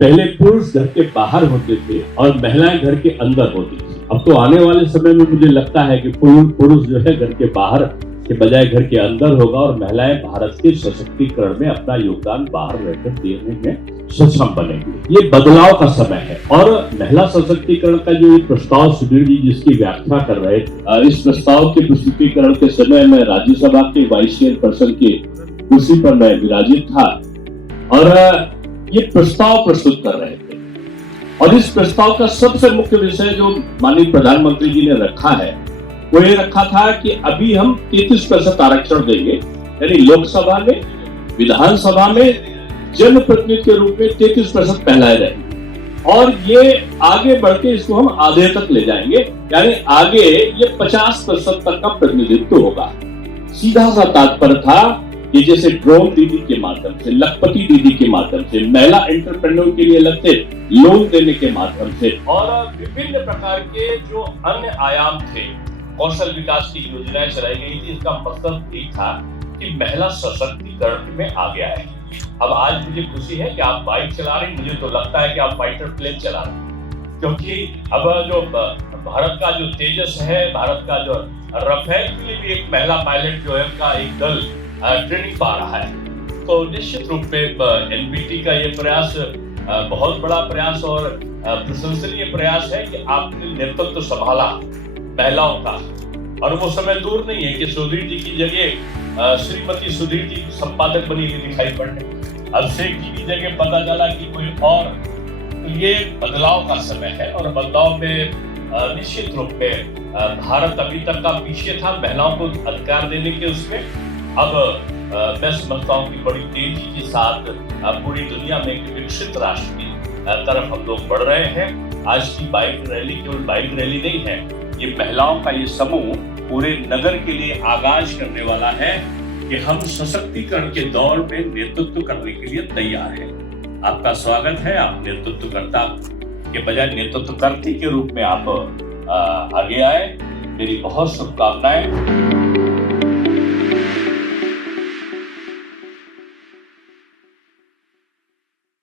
पहले पुरुष घर के बाहर होते थे और महिलाएं घर के अंदर होती थी। अब तो आने वाले समय में मुझे लगता है कि पुरुष जो है घर के बाहर के बजाय घर के अंदर होगा और महिलाएं भारत के सशक्तिकरण में अपना योगदान बाहर रहकर देने में सक्षम बनेंगी। ये बदलाव का समय है और महिला सशक्तिकरण का जो प्रस्ताव सुधीर जी जिसकी व्याख्या कर रहे थे, इस प्रस्ताव के प्रस्तुतिकरण के समय में राज्यसभा के वाइस चेयरपर्सन की कुर्सी पर मैं विराजित था और ये प्रस्ताव प्रस्तुत कर रहे थे। और इस प्रस्ताव का सबसे मुख्य विषय जो माननीय प्रधानमंत्री जी ने रखा है वो ये रखा था कि अभी हम 33% आरक्षण देंगे, यानी लोकसभा में, विधानसभा में जनप्रतिनिधि के रूप में 33% पहलाए रहेंगे और ये आगे बढ़ के इसको हम आधे तक ले जाएंगे, यानी आगे ये 50% तक का प्रतिनिधित्व होगा। सीधा सा तात्पर्य था कि जैसे ड्रोन दीदी के माध्यम से, लखपति दीदी के माध्यम से, महिला एंटरप्रेन्योर के लिए अलग से लोन देने के माध्यम से और विभिन्न प्रकार के जो अन्य आयाम थे, कौशल विकास की योजनाएं चलाई गई थी। इसका मकसद यही था कि महिला सशक्तिकरण में आगे आए। अब आज मुझे खुशी है कि आप बाइक चला रही, मुझे तो लगता है कि आप फाइटर प्लेन चला रहे, क्योंकि अब जो भारत का जो तेजस है, भारत का जो राफेल के लिए भी एक महिला पायलट जो है का एक दल ट्रेनिंग पा रहा है। तो निश्चित रूप में एनपीटी का ये प्रयास बहुत बड़ा प्रयास और प्रशंसनीय प्रयास है कि आपने नेतृत्व संभाला महिलाओं का। और वो समय दूर नहीं है कि सुधीर जी की जगह श्रीमती सुधीर जी संपादक बनी हुई दिखाई पड़ने, अभिषेक जी की जगह पता चला कि कोई और। तो ये बदलाव का समय है और बदलाव में निश्चित रूप में भारत अभी तक का पीछे था महिलाओं को अधिकार देने के उसमें। अब मैं समझता हूँ कि बड़ी तेजी के साथ पूरी दुनिया में एक विकसित राष्ट्र की तरफ हम लोग बढ़ रहे हैं। आज की बाइक रैली केवल बाइक रैली नहीं है, ये महिलाओं का ये समूह पूरे नगर के लिए आगाज करने वाला है कि हम सशक्तिकरण के दौर में नेतृत्व करने के लिए तैयार हैं। आपका स्वागत है। आप नेतृत्वकर्ता के बजाय नेतृत्वकर्ती के रूप में आप आगे आए। मेरी बहुत शुभकामनाएं।